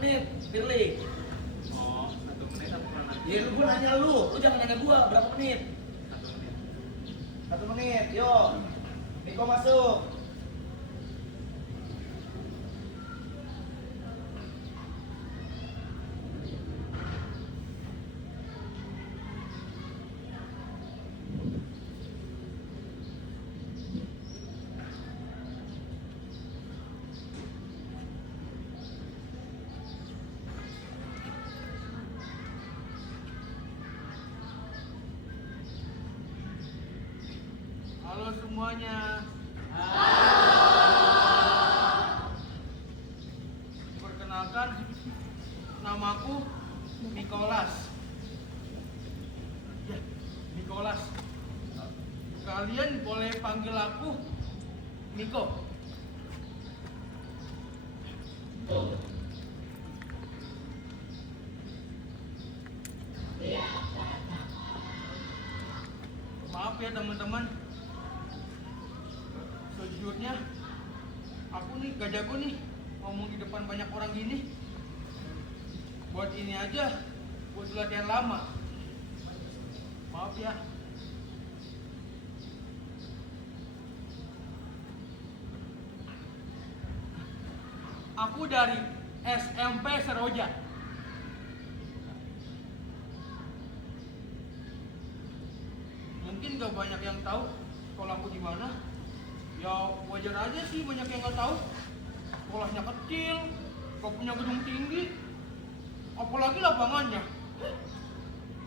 menit, Firly? Oh, 1 menit apa kurang lagi? Ya gua nanya lu jangan nanya gua berapa menit? 1 menit. 1 menit, yuk. Niko masuk. Halo semuanya. Perkenalkan, namaku Nicholas. Ya, Nicholas. Kalian boleh panggil aku Niko. Maaf ya teman-teman. Sejujurnya, aku nih gak jago nih ngomong di depan banyak orang gini. Buat ini aja, buat latihan lama. Maaf ya. Aku dari SMP Seroja. Mungkin gak banyak yang tahu sekolahku di mana. Ya wajar aja sih banyak yang nggak tahu. Sekolahnya kecil, gak punya gedung tinggi, apalagi lapangannya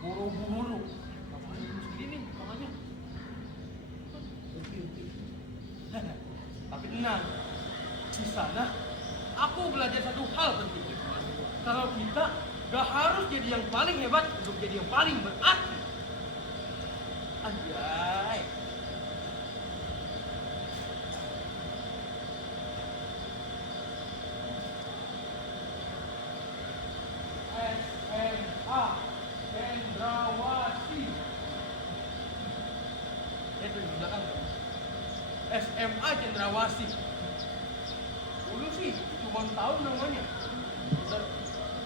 buru-buru. Lapangannya dulu segini nih, lapangannya. Tapi tenang, di sana aku belajar satu hal penting. Kalau kita gak harus jadi yang paling hebat untuk jadi yang paling berarti. Anjay. SMA Cendrawasih. Itu di belakang. SMA Cendrawasih. Dulu sih cuma tahu namanya. Dan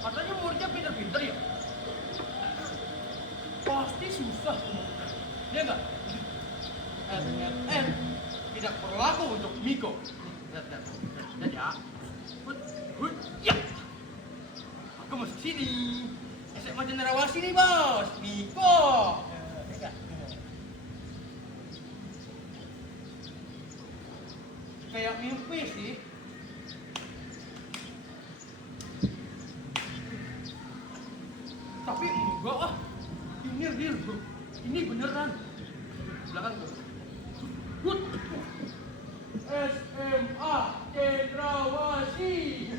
katanya muridnya pinter-pinter ya. Pasti susah. Iya nggak? SNN tidak berlaku untuk Miko. Lihat ya. Ya. Aku masuk sini. SMA Cendrawasih nih bos. Miko. Kayak mimpi sih. Tapi enggak ah. Ini real bro. Ini beneran. Belakang bro. Good. SMA Cendrawasih.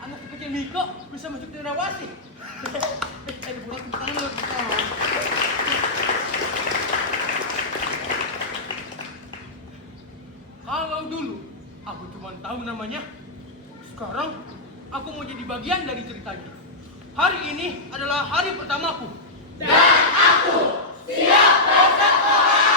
Anak kecil Miko bisa masuk Cendrawasih. Ada bulan di tangan lo. Kalau dulu aku cuma tahu namanya, sekarang aku mau jadi bagian dari ceritanya. Hari ini adalah hari pertamaku. Dan aku siap bersekolah.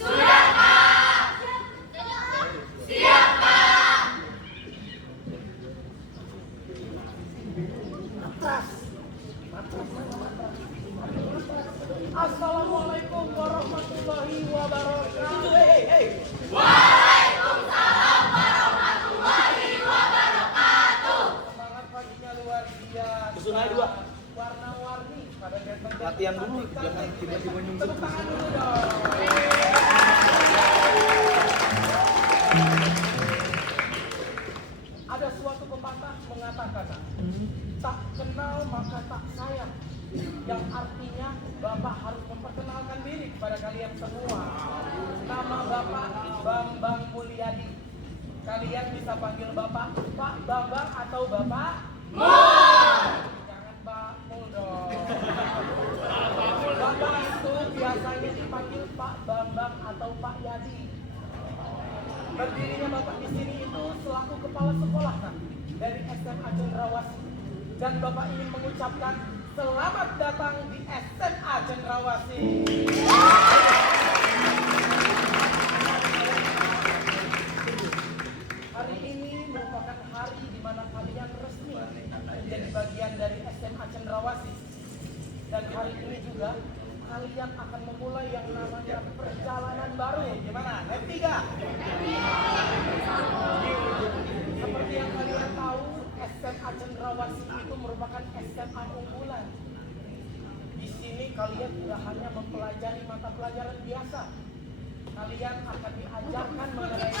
Sudah, Kak. Siap, Kak. Assalamualaikum warahmatullahi wabarakatuh. Waalaikumsalam warahmatullahi wabarakatuh. Semangat paginya luar biasa. Susun aja dua. Warna-warni pada datang. Latihan dulu, jangan tiba-tiba nyungsep. Tepuk tangan dulu dong. Ada suatu pepatah mengatakan, tak kenal maka tak sayang. Yang artinya Bapak harus memperkenalkan diri kepada kalian semua. Nama Bapak Bambang Mulyadi. Kalian bisa panggil Bapak Pak Bambang atau Bapak Mul. Jangan Pak Mul dong. Bapak itu biasanya dipanggil Pak Bambang atau Pak Yadi. Berdirinya Bapak di sini itu selaku kepala sekolah dari SMA Cendrawasih. Dan Bapak ingin mengucapkan selamat datang di SMA Cendrawasih. Hari ini merupakan hari di mana kalian resmi menjadi bagian dari SMA Cendrawasih. Dan hari ini juga kalian akan memulai yang namanya perjalanan baru. Gimana? Happy gak? Seperti yang kalian tahu, SMA Cendrawasih itu merupakan SMA unggulan. Di sini kalian tidak hanya mempelajari mata pelajaran biasa, kalian akan diajarkan mengenai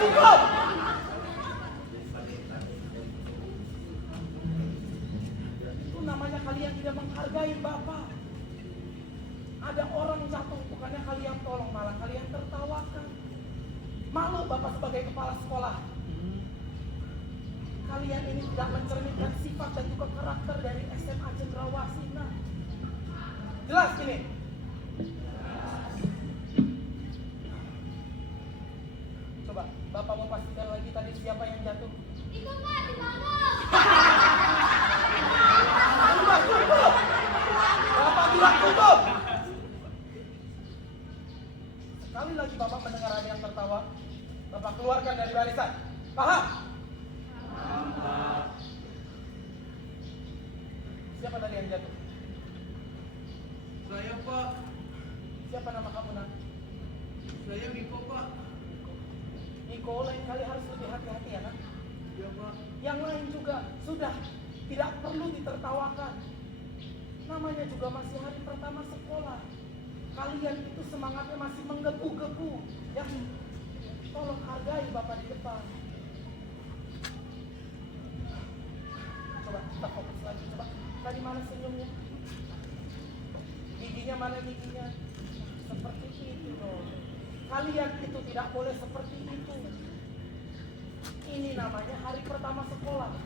cukup. Itu namanya kalian tidak menghargai Bapak. Ada orang jatuh, bukannya kalian tolong, malah kalian tertawakan. Malu Bapak sebagai kepala sekolah. Kalian ini tidak mencerminkan sifat dan juga karakter dari SMA Cendrawasih. Nah, jelas ini. Coba, Bapak mau pastikan lagi tadi siapa yang jatuh? Itu Pak, di mana? Sudah cukup. Bapak bilang cukup. Sekali lagi Bapak mendengar ada yang tertawa, Bapak keluarkan dari barisan. Paham? Siapa tadi yang jatuh? Saya, Pak. Siapa nama kamu, Nak? Saya Miko, Pak. Niko, lain kali harus lebih hati-hati ya, Nak. Ya, Pak. Yang lain juga sudah tidak perlu ditertawakan. Namanya juga masih hari pertama sekolah. Kalian itu semangatnya masih menggebu-gebu. Ya, tolong hargai Bapak di depan. Coba kita fokus lagi, coba. Tadi mana senyumnya? Giginya mana giginya? Seperti itu loh. Kalian itu tidak boleh seperti itu. Ini namanya hari pertama sekolah.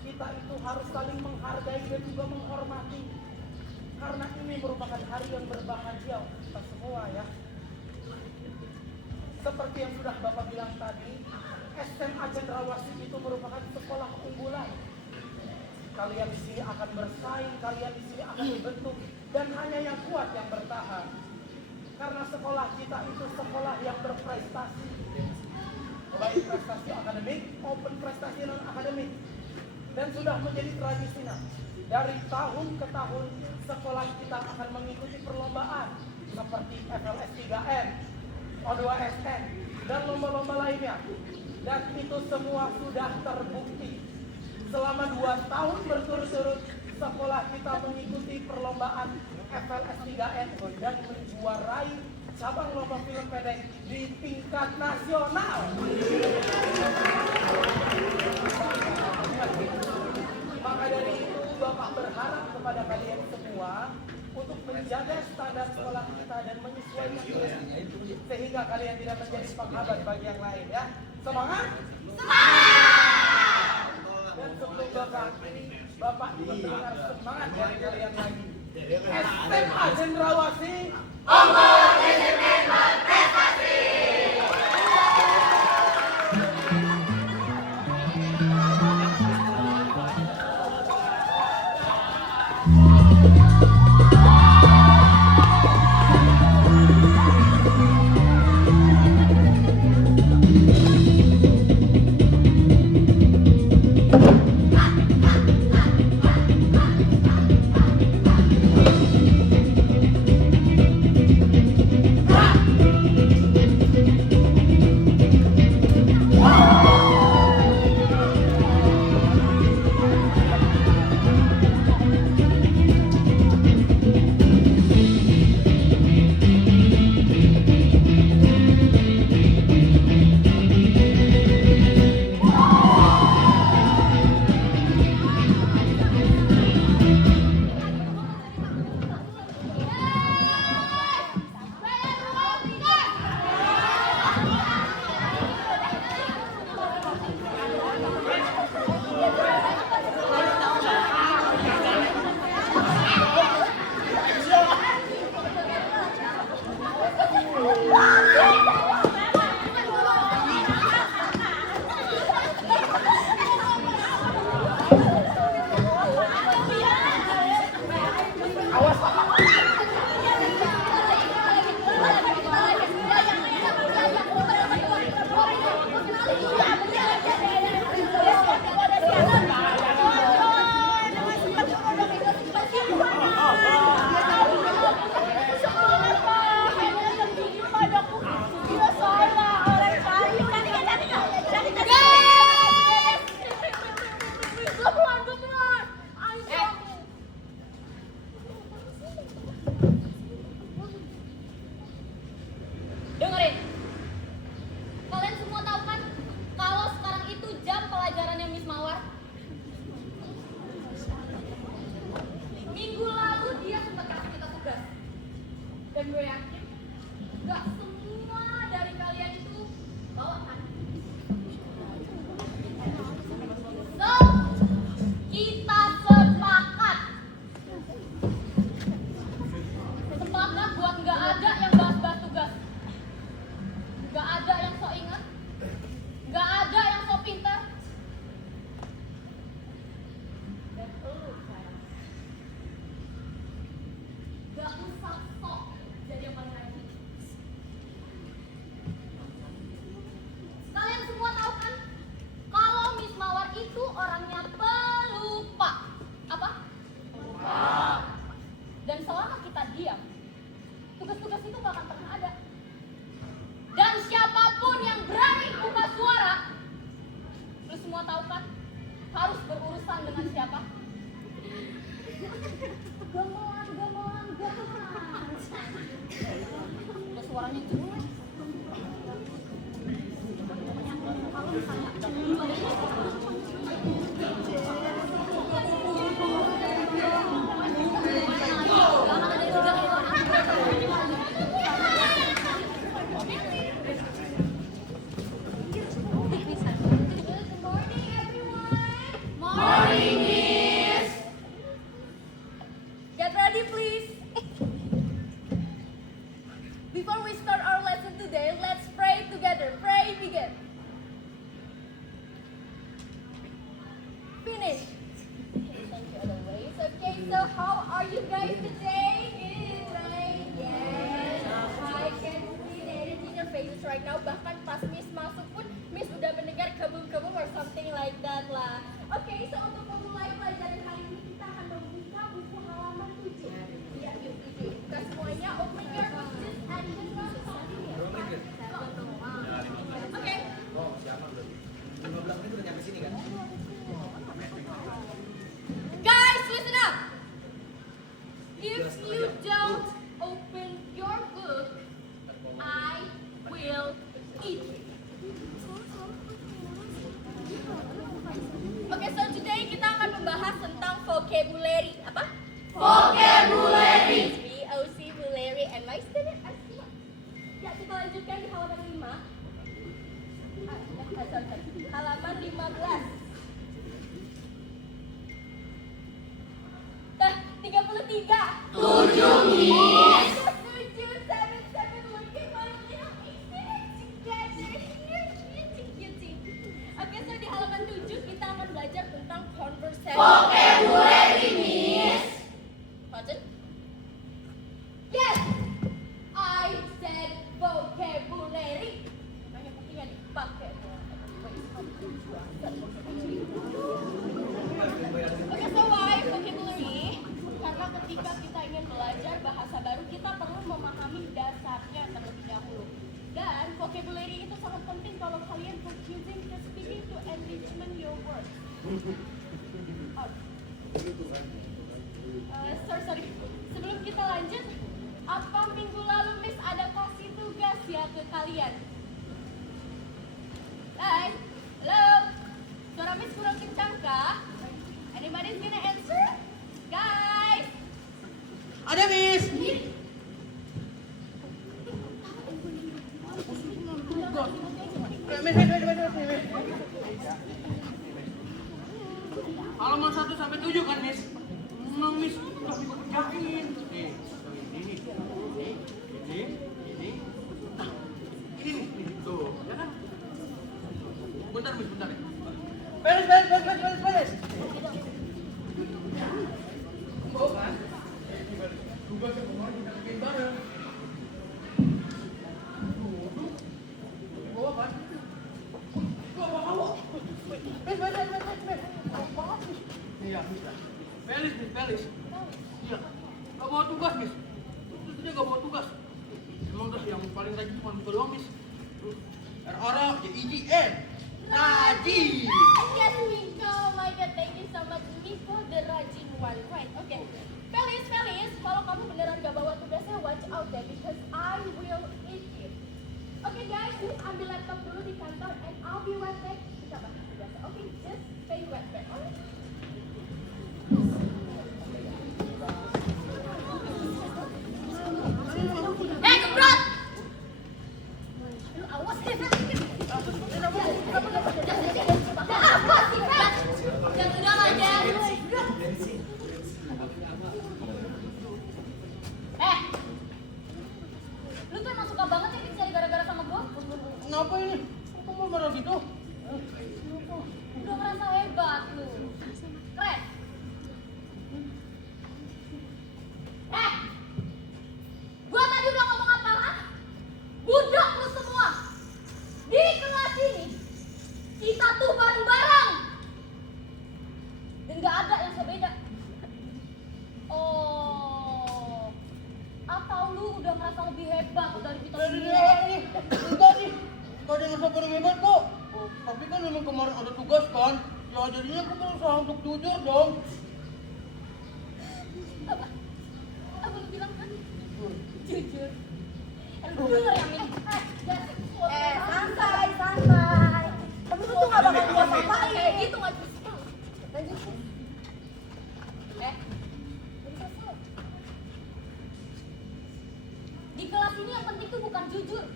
Kita itu harus saling menghargai dan juga menghormati. Karena ini merupakan hari yang berbahagia untuk kita semua ya. Seperti yang sudah Bapak bilang tadi, SMA Cendrawasih itu merupakan sekolah unggulan. Kalian di sini akan bersaing, kalian di sini akan dibentuk, dan hanya yang kuat yang bertahan. Karena sekolah kita itu sekolah yang berprestasi. Baik prestasi akademik maupun prestasi non akademik. Dan sudah menjadi tradisi dari tahun ke tahun sekolah kita akan mengikuti perlombaan seperti FLS 3N, O2SN, dan lomba-lomba lainnya. Dan itu semua sudah terbukti. Selama 2 tahun berturut-turut sekolah kita mengikuti perlombaan FLS 3N dan menjuarai cabang lomba film pendek di tingkat nasional. Maka dari itu Bapak berharap kepada kalian semua untuk menjaga standar sekolah kita dan menyesuaikan sehingga kalian tidak menjadi penghambat bagi yang lain ya. Semangat! Semangat! saat ini Bapak mendengar semangat dari kalian lagi. SMA Cendrawasih Unggul disiplin berprestasi. Dengerin, kalian semua tahu kan kalau sekarang itu jam pelajarannya Miss Mawar. Minggu lalu dia sempat kasih kita tugas, dan gue yakin gak semua dari kalian itu bawa kan. So, kita sepakat buat gak ada yang bahas-bahas tugas. Gak ada yang sok ingat, gak ada yang sok pintar. Dan lu sayang, gak usah sok jadi yang paling rajin. Kalian semua tahu kan kalau Miss Mawar itu orangnya pelupa. Apa? Pelupa. Dan selama kita diam, tugas-tugas itu gak akan pernah ada. Dan siapapun yang berani buka suara, lu semua tahu kan harus berurusan dengan siapa? Gemelan. Terus suaranya jelek. Morning, Miss. Get ready, please. Before we start our lesson today, let's pray together. Pray begin. Finish. Thank you, otherwise. Okay, so how are you guys today? Great. Yes. I can see the energy in your faces right now. Bahkan pas Miss masuk pun, Miss udah mendengar kabum-kabum or something like that lah. Oke, so untuk memulai pelajaran hari ini kita akan membuka buku halaman 7. Ya, yuk, buka semuanya. Open your books and just something here. Oke. Oh, siapa belum? 15 menit udah nyampe sini kan? Guys, listen up. If you don't open your book, I will eat it. Oke, so today kita akan membahas tentang vocabulary. Apa? Vocabulary. vocabulary. And my student are smart. Ya, kita lanjutkan di halaman 5. Halaman 15. 33. 7, Miss. 7, 7, looking on little together. Oke, so di halaman 7 kita akan belajar tentang conversation. Vocabulary, Miss. Pardon? Yes, I said vocabulary. Banyak buktinya dipakai. Oke, so why vocabulary? Karena ketika kita ingin belajar bahasa baru, kita perlu memahami dasarnya terlebih dahulu. Dan vocabulary itu sangat penting kalau kalian using the speaking to enrichment your words. Sorry. Sebelum kita lanjut, apa minggu lalu Miss ada kasih tugas ya ke kalian? Hai, halo. Suara Miss kurang kencang kah? Anybody's gonna answer? Guys. Ada, Miss. Halaman 1 sampai 7 kan, Miss? Miss udah dikerjain. Nih, ini. Nah, ini tuh, ya kan? Bentar, Miss, bentar. Beres. Bawa kan? Tugas yang kemarin kita kerjain bareng. Bawa kan? Bawa. Iya, Miss. Felis. Iya. Gak bawa tugas, Miss. Itu dia gak bawa tugas. Emang dah yang paling rajin cuma muka doang, Miss. R-A-R-A, J-I-J-N. Rajin. Yes, Miko. My God, thank you so much, Miko, the rajin one. Right, okay. Felis, kalau kamu beneran gak bawa tugasnya, watch out deh, because I will eat you. Okay, guys, Miss ambil laptop dulu di kantor, and I'll be right back. Kita bahas tugasnya. Okay, just stay right back. Alright? Gembrot. Lu awas deh, Fet. Apa sih, Pat? Yang udah aja. Lu tuh emang suka banget ya dicari gara-gara sama gua? Kenapa ini? Kok mau marah gitu? Udah ngerasa hebat lu. Keren. Gua tadi udah ngomong apa, ha? Budak lu semua. Di kelas ini kita tuh bareng-bareng. Dan gak ada yang sebeda. Oh, atau lu udah ngerasa lebih hebat dari kita semua? Enggak nih. Gak ada yang sabar hebat kok. Oh, tapi kan memang kemarin ada tugas kan. Ya jadinya aku berusaha untuk jujur dong. Apa lu bilang kan? Jujur. Lu denger ya, Min? Santai. Kamu tuh gak bakal gua sampain. Kayak gitu gak bisa. Lanjut. Belum selesai. Di kelas ini yang penting tuh bukan jujur,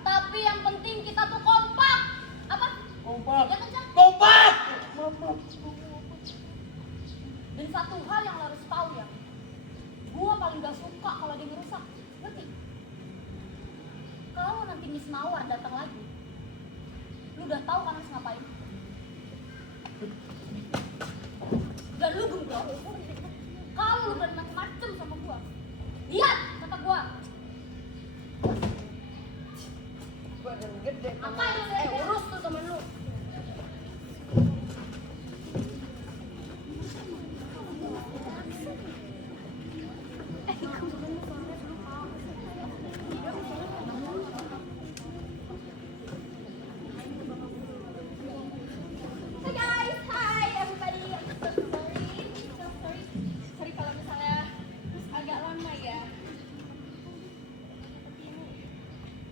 tapi yang penting kita tuh kompak. Apa? Kompak. Ya kencang. Kompak. Dan satu hal yang lo harus tahu ya, gua paling gak suka kalau dia ngerusak. Ngerti? Kalau nanti Miss Mawar datang lagi, lu udah tahu kan harus ngapain? Dan lu gembrot, kalau lu berani macem-macem sama gua, lihat kata gua. Badan gede. Apa yang lu urus tuh temen lu? Hey guys, hi everybody. Sorry kalau misalnya agak lama ya.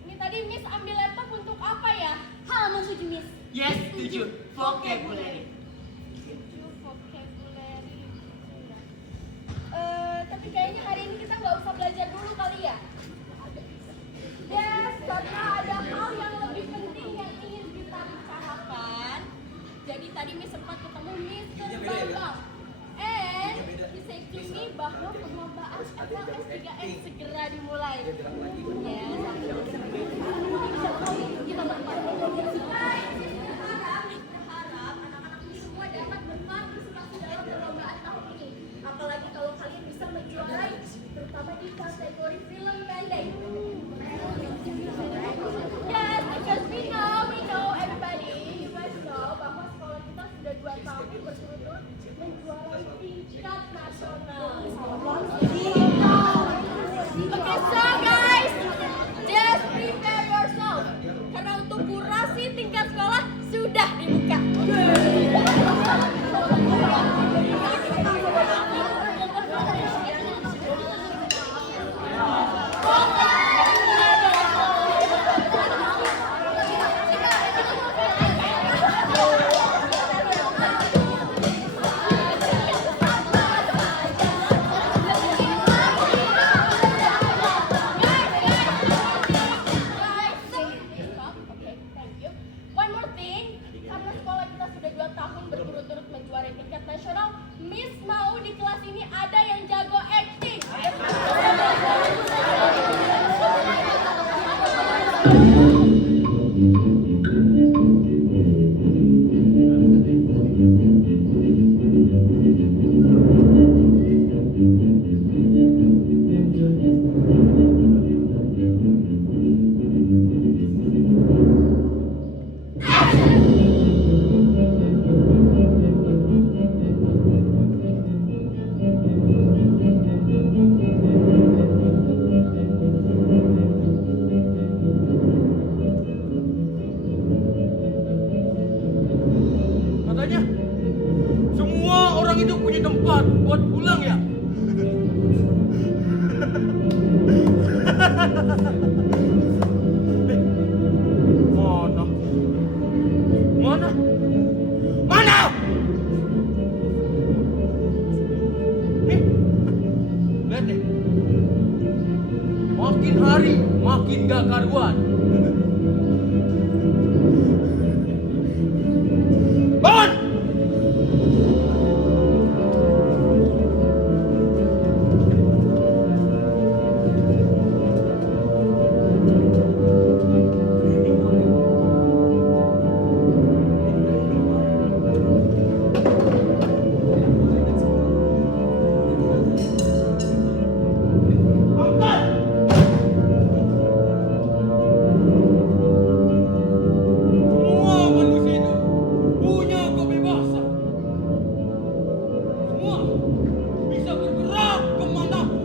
Ini tadi Miss ambil laptop untuk apa ya? Halaman 7, Miss. Yes, 7. Vocabulary. Vocabulary. Tapi kayaknya hari ini kita nggak usah belajar dulu kali ya. Yes, karena ada hal yang lebih penting yang ingin kita bicarakan. Jadi tadi Miss sempat ketemu Mr. Bambang. And he said to me bahwa perlombaan FLS 3N segera dimulai. Dia bilang lagi. Ya, kita berharap anak-anak ini semua dapat berpartisipasi dalam perlombaan tahun ini. Apalagi kalau kalian bisa menjuarai, terutama di kategori film pendek. Yes, because we know everybody, you guys know bahwa sekolah kita sudah 2 tahun berturut-turut menjuarai tingkat nasional. Okay, so guys, just prepare yourself karena untuk kurasi tingkat sekolah sudah dibuka. Okay, thank you. One more thing, karena sekolah kita sudah 2 tahun berturut-turut menjuarai tingkat nasional, Miss mau di kelas ini ada yang jago acting. Katanya semua orang itu punya tempat buat pulang ya. Mana? Mana? Mana? Nih, lihat deh. Makin hari makin gak karuan. Bangun! Semua manusia itu punya kebebasan. Semua bisa bergerak kemanapun.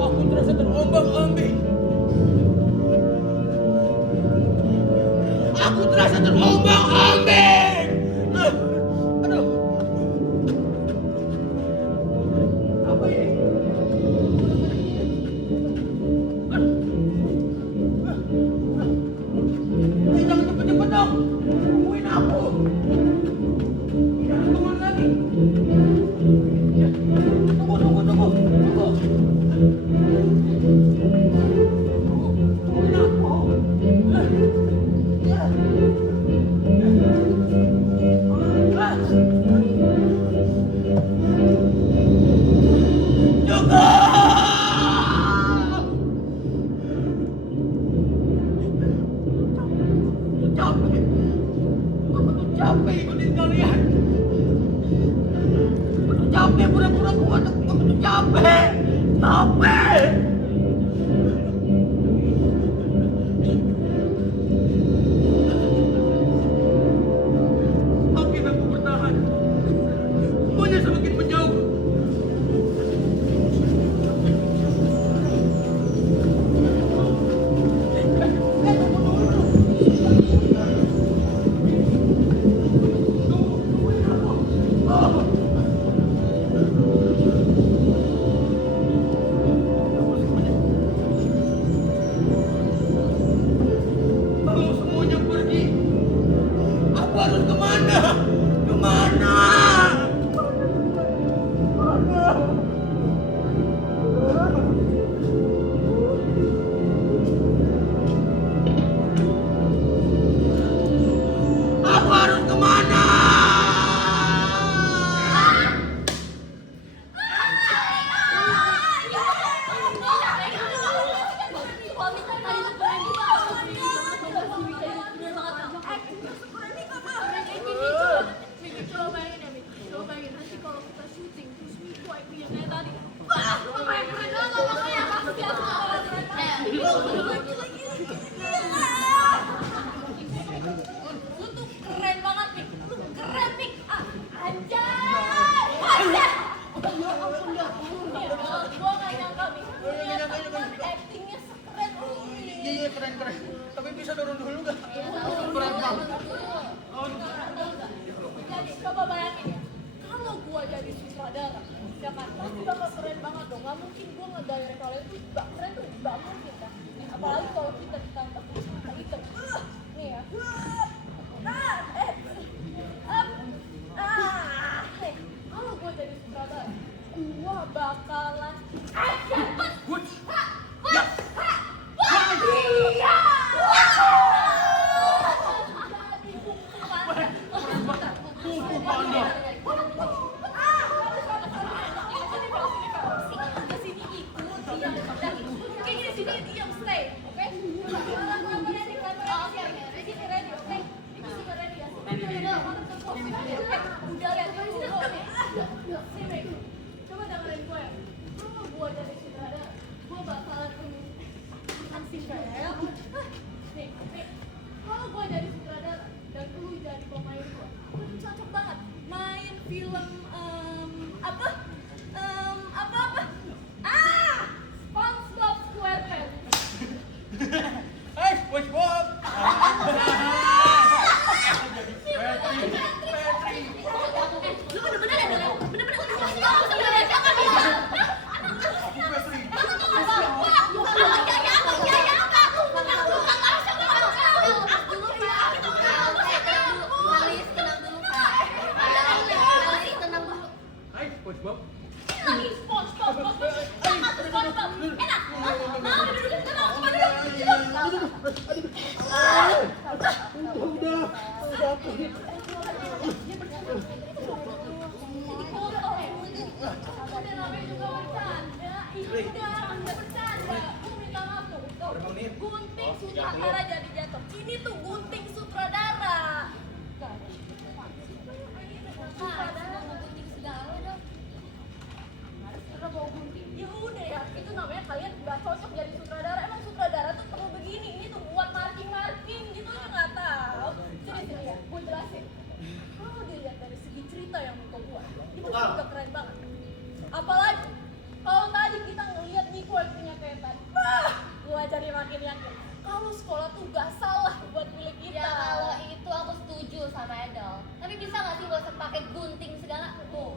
Aku terasa terombang-ambing. Aku terasa terombang-ambing. Aduh. Apa ini? Jangan cepet-cepet dong. Tungguin aku. Jangan kemana lagi. Tunggu. Tungguin aku. Capek ikutin kalian. Aku capek pura-pura kuat. Aku tuh capek. Makin aku bertahan, semuanya semakin menjauh. Tungguin aku. bayangin ya, kalau gue jadi sutradara, ya kan pasti bakal keren banget dong. Gak mungkin gue ngedirect kalian tuh gak keren tuh, gak mungkin kan. Apalagi kalau kita ditambah kita hitam. Nih ya. Nih, kalau gue jadi sutradara, gue bakalan action. Good. Iya. Kuku panda. Coba dengerin gue ya. Kalau gue jadi sutradara, gue bakalan asik kayak nih, kalau gue jadi sutradara dan lu jadi pemain gue cocok banget main film apa SpongeBob SquarePants. Hai, SpongeBob. Lu bener-bener ya, bener-bener sebenarnya jangan bisa. Hai, SpongeBob. Lagi SpongeBob, jangan SpongeBob. Enak, mau duduk, Udah namanya juga bercanda. Udah bercanda. Gue minta maaf tuh. Berapa menit? Gunting sutradara jadi jatuh. Ini tuh gunting sutradara. Sutradara mau gunting segala dong. Karena mau gunting. Ya udah ya, itu namanya kalian gak cocok jadi sutradara. Emang sutradara tuh perlu begini. Ini tuh buat marking gitu aja nggak tahu. Sini ya, gue jelasin. Kalau dilihat dari segi cerita yang Niko buat, itu juga keren banget. Apalagi kalau tadi kita ngelihat Niko punya kayak tadi, gue jadi makin yakin kalau sekolah tuh gak salah buat milik kita. Ya kalau itu aku setuju sama Edel. Tapi bisa nggak sih gak usah pakai gunting segala? Tuh.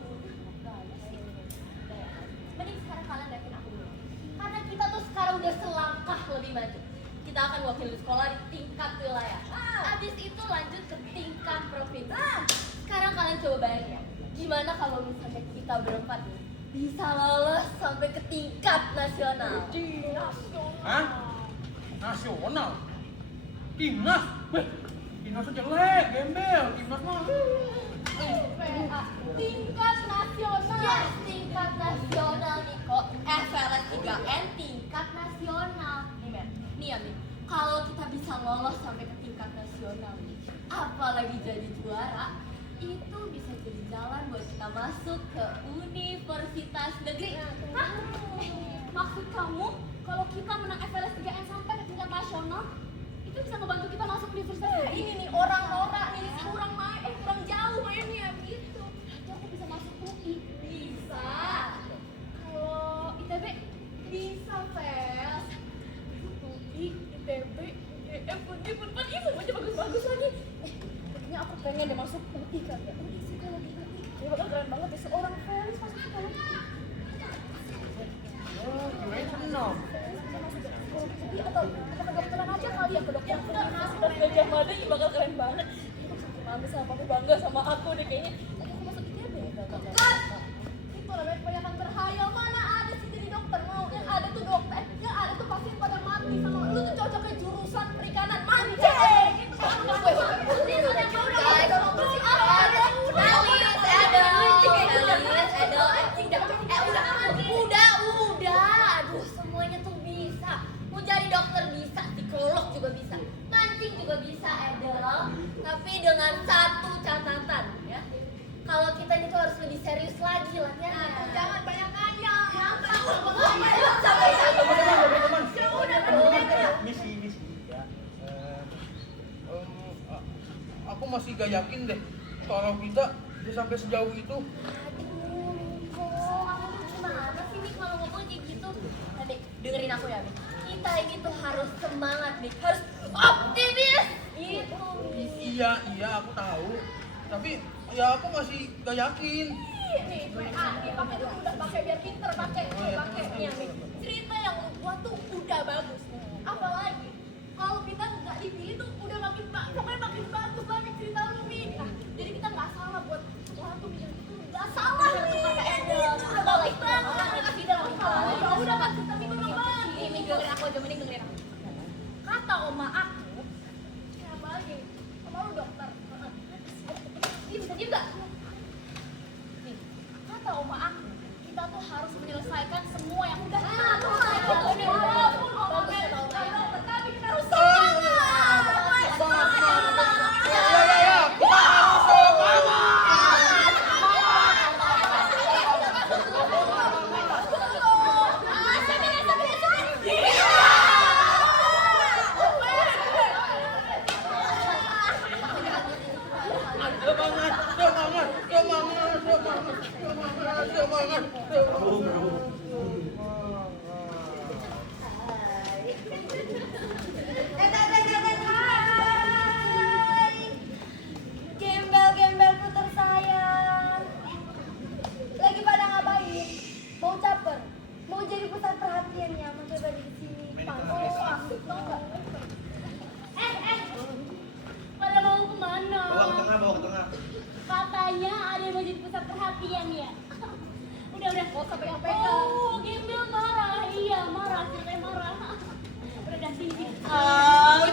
Mending sekarang kalian liatin aku dulu. Karena kita tuh sekarang udah selangkah lebih maju. Kita akan wakili sekolah di tingkat wilayah. Habis itu lanjut ke tingkat provinsi. Sekarang kalian coba bayangin ya, gimana kalau misalnya kita berempat nih bisa lolos sampai ke tingkat nasional? Hah? Nasional? Timnas? Weh, timnas tuh jelek, gembel. Timnas mah. Tingkat nasional. Yes, tingkat nasional Niko. FLS 3N tingkat nasional. Nih ya, Min. Kalau kita bisa lolos sampai ke tingkat nasional nih, apalagi jadi juara, itu bisa jadi jalan buat kita masuk ke universitas negeri. Hah? Maksud kamu kalau kita menang FLS 3N sampai ke tingkat nasional, itu bisa ngebantu kita masuk universitas negeri? Ini nih orang norak nih, kurang jauh mainnya begitu. Nanti aku bisa masuk UI. Bisa. Kalau ITB bisa, Ves. UI, ITB, UGM, Undip, Unpad, itu semuanya bagus-bagus lagi. Kayaknya aku pengen deh masuk UI kan ya. UI psikologi UI. Ya bakal keren banget ya seorang Felis masuk psikologi. Oh, kirain senang. Atau ke kedokteran aja kali ya, kedokteran Universitas Gajah Mada ini bakal keren banget. Mami sama papi bangga sama aku deh kayaknya. Tadi aku masuk ITB. Itu namanya kebanyakan berhayal. Mana ada sih jadi dokter mau? Yang ada tuh dokter, yang ada tuh pasien pada mati sama lu tuh cocoknya jurusan perikanan mancing. Udah, aduh semuanya tuh bisa. Mau jadi dokter bisa, psikolog juga bisa, mancing juga bisa, Edel. Tapi dengan satu catatan ya, kalau kita ini tuh harus lebih serius lagi latihannya. Jangan banyak nanya. Misi. Ya. Aku masih gak yakin deh kalau kita bisa sampai sejauh itu. Aduh, Niko, aku tuh gimana sih nih kalau ngomong kayak gitu? Nanti dengerin aku ya, Mik. Kita ini tuh harus semangat, Mik. Harus optimis. Gitu, Mik. Iya, aku tahu. Tapi Ya aku masih gak yakin. Nih, WA, nih pakai dulu, udah pakai biar pinter pakai, pakai nih, nih. Cerita yang lu buat tuh udah bagus. Apalagi kalau kita nggak dipilih tuh udah pokoknya makin bagus banget cerita lu nih. Nah, jadi kita nggak salah buat orang tuh bilang itu nggak salah nih. Udah bagus banget. Udah kan, tapi gue banget. Ini dengerin aku aja, mending dengerin aku. Kata oma aku, apa lagi? Oma lu dokter. Ini bisa juga. Nih, kata oma aku, kita tuh harus menyelesaikan semua yang udah kita walaupun bagus kata oma ya. Tapi kita harus semangat. Ya, kita harus semangat. Gembel-gembelku tersayang. Lagi pada ngapain? Mau caper? Mau jadi pusat perhatiannya? Mencoba di sini. Oh, asik tau nggak? Pada mau kemana? Bawa ke tengah. Katanya ada yang mau jadi pusat perhatian ya. Udah. Mau sampai KPK. Oh, gembel marah. Iya, marah. Ceritanya marah. Udah dah sini.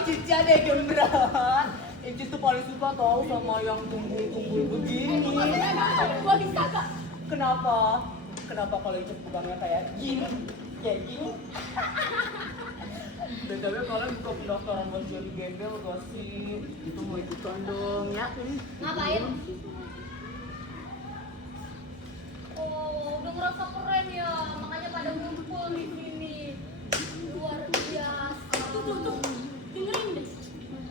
Cici ada yang gembrot. Cici tuh paling suka tau sama yang kumpul-kumpul begini. Gua bisa gak? Kenapa? Kenapa kalau itu pegangnya kayak gini? Kayak gini? BTW kalian buka pendaftaran buat jadi gembel gak sih? Itu mau ikutan dong ya? Ngapain? Oh, udah ngerasa keren ya, makanya pada ngumpul di sini. Luar biasa. Tuh. Dengerin deh.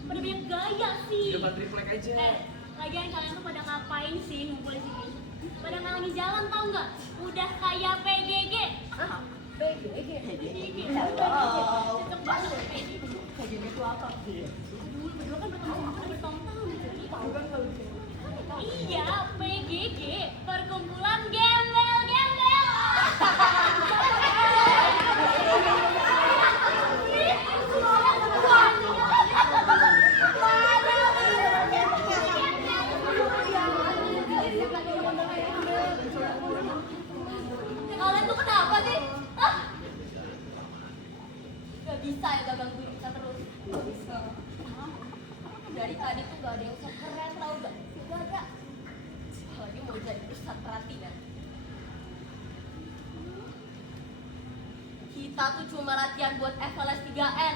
Pada banyak gaya sih. Depan triplek aja. Lagian kalian tuh pada ngapain sih ngumpul di sini? Pada ngalangin jalan tau nggak? Udah kayak PGG. Hah? PGG? PGG. Wow. Cocok banget PGG. Kayak gini tuh apa sih? Dulu berdua kan bertahun-tahun jadi Tahu kan kalau gitu? Iya, PGG, perkumpulan gembel-gembel. Kalian tuh kenapa sih? Hah? Gak bisa ya gagang diri kita terus. Gak bisa. Dari tadi tuh gak ada yang sok keren tau gak? Gak ada. Lagi mau jadi pusat perhatian. Kita tuh cuma latihan buat FLS 3N.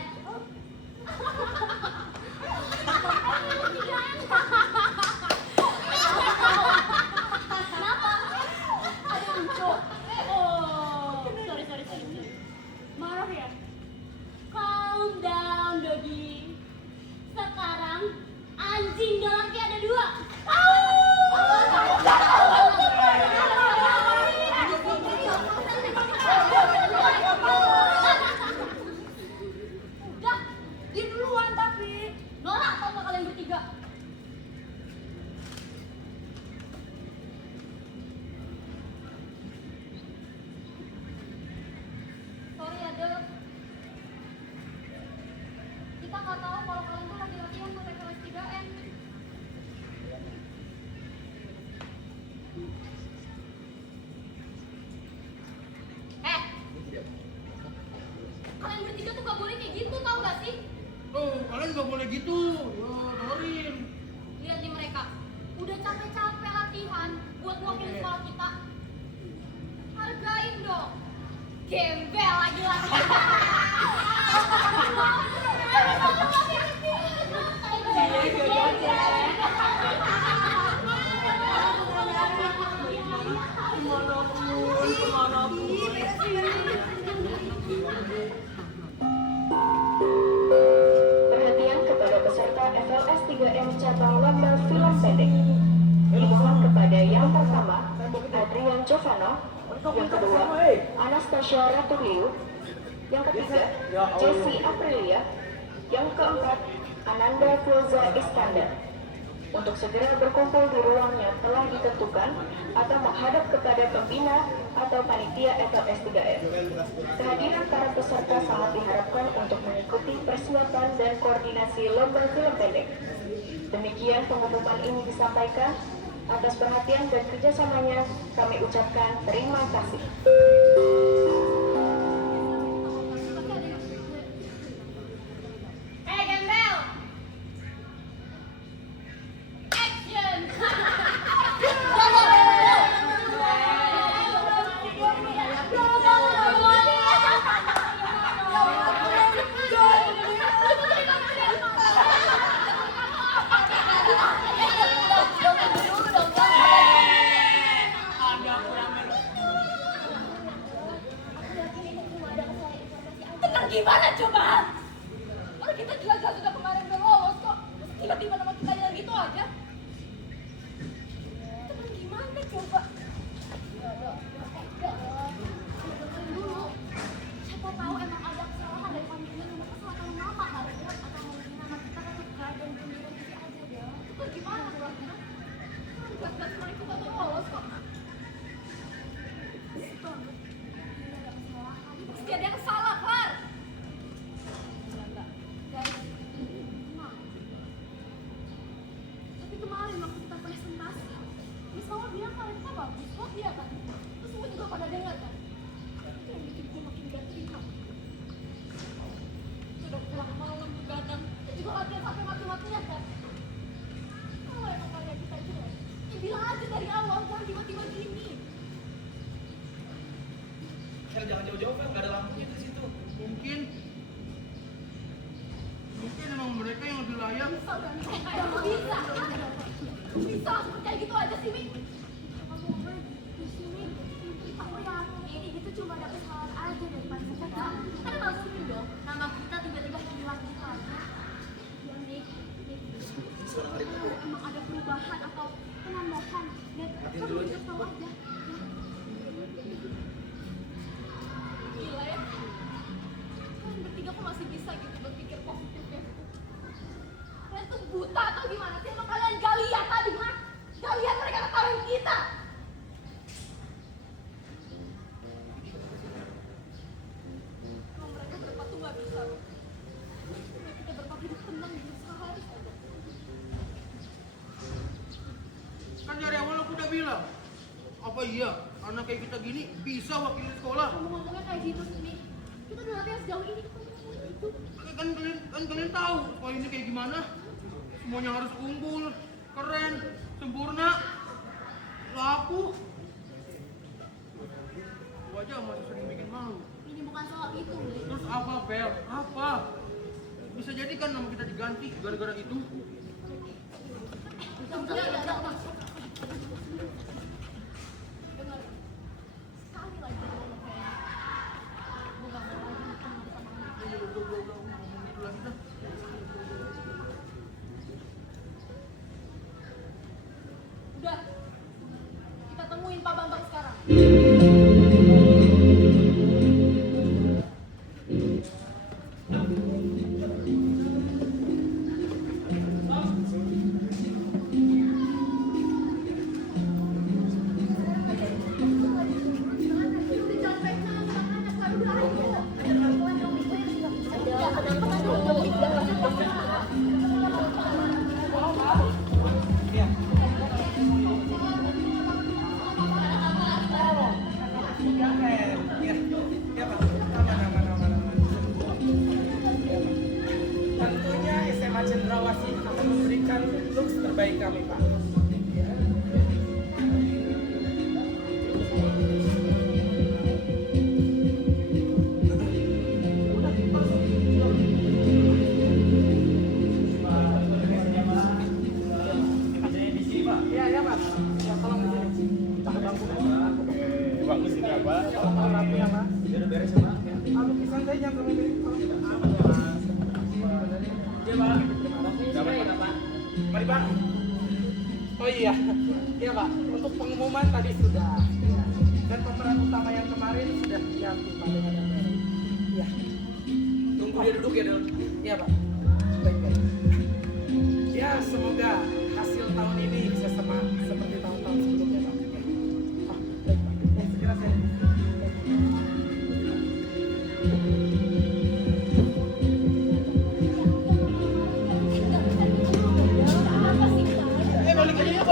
Kenapa? Ada lucu. Oh, sorry. Marah ya? Calm down, Dodi. Sekarang anjing galaknya ada 2. Udah, dia duluan tapi. Norak tau gak kalian bertiga? Sorry ya, Dok. Kita nggak tahu kalau kalian tuh lagi latihan buat FLS 3N. Kalian bertiga tuh gak boleh kayak gitu, tau gak sih? Oh, kalian gak boleh gitu. Yo, dengerin. Lihat nih mereka, udah capek-capek latihan buat mewakili sekolah kita. Hargain dong. Gembel lagi latihan. Perhatian kepada peserta FLS 3M cabang lomba film pendek. Dimohon kepada yang pertama, Adrian Jovano, yang kedua, Anastasia Ratuliu, yang ketiga, Jessie Aprilia, yang keempat, Ananda Filza Iskandar. untuk segera berkumpul di ruang yang telah ditentukan atau menghadap kepada pembina atau panitia FLS 3M. Kehadiran para peserta sangat diharapkan untuk mengikuti persiapan dan koordinasi lomba film pendek. Demikian pengumuman ini disampaikan. Atas perhatian dan kerjasamanya, kami ucapkan terima kasih. Gembel! Action! Tenang gimana coba? Orang kita jelas-jelas sudah kemarin udah lolos kok. Masa tiba-tiba nama kita jalan gitu aja? Tenang gimana coba? Dulu, siapa tahu emang ada kesalahan dari panitia nomor kesalahan nama kali ya, atau mungkin nama kita kan tukar dan gembira gitu aja deh. Itu gimana pura-pura? Jelas-jelas kemarin kita tuh lolos kok. Pasti ada yang salah, Klar. Guys, tenang. Tapi kemarin waktu kita presentasi, Miss Mama bilang kalau kita bagus kok, iya kan? Terus semua juga pada dengar kan? Itu yang bikin gue makin gak terima. Sudah pulang malam begadang, kita juga latihan sampai mati-matian kan? Kalau emang kalian kita jelek, ya bilang aja dari awal, jangan tiba-tiba gini. Sel, jangan jauh-jauh, Fel. Nggak ada lampunya di situ. Mungkin emang mereka yang lebih layak. Bisa kan? Bisa. Bisa kayak gitu aja sih, Mi. Kamu di sini, aku yakin itu cuma ada kesalahan aja dari panitia. Kan nggak mungkin dong, nama kita tiba-tiba hilang gitu aja. Ya, Nik. Kalau emang ada perubahan atau penambahan, dan kamu bisa tahu aja. Gila ya. Kalian bertiga kok masih bisa gitu berpikir positif ya? Kalian tuh buta atau gimana sih? Emang kalian gak lihat tadi, Mas? Gak lihat mereka ketawain kita? Kalau mereka berempat tuh gak bisa loh. Kalau kita berempat hidup tenang gitu sehari saja. Kan dari awal aku udah bilang, apa iya anak kayak kita gini bisa wakilin sekolah? Ngomong-ngomongnya kayak gitu sih, Mi. Kita udah latihan sejauh ini, kok ngomong gitu? Kan kalian tahu sekolah ini kayak gimana? Semuanya harus unggul, keren, sempurna, laku. Gua aja masih sering bikin malu. Ini bukan soal itu, Mi. Terus apa, Bel? Apa? Bisa jadi kan nama kita diganti gara-gara itu. Jangan. Dengar. Sekali lagi ngomong kayak gue gak mau lagi teman sama Udah ngomong itu lagi dah. Udah. Kita temuin Pak Bambang sekarang. Tentunya SMA Cendrawasih akan memberikan looks terbaik kami, Pak. Iya, ya, Pak. Ya, tolong di sini. Kita ke bangku. Bang, di sini apa? Tolong rapi ya, Pak. Ya udah beres ya, Pak. Lukisan saya jangan sampai miring. Iya, Pak. Dapat, Pak. Mari, Pak. Oh iya, iya Pak. Untuk pengumuman tadi sudah. Ya. Dan pemeran utama yang kemarin sudah diganti Pak dengan yang baru. Iya. Tunggu dia duduk ya, Del. Iya Pak. Baik baik. Ya semoga hasil tahun ini bisa sama seperti tahun-tahun sebelumnya, Pak. Ah, baik, Pak. Segera saya. Balik aja yuk,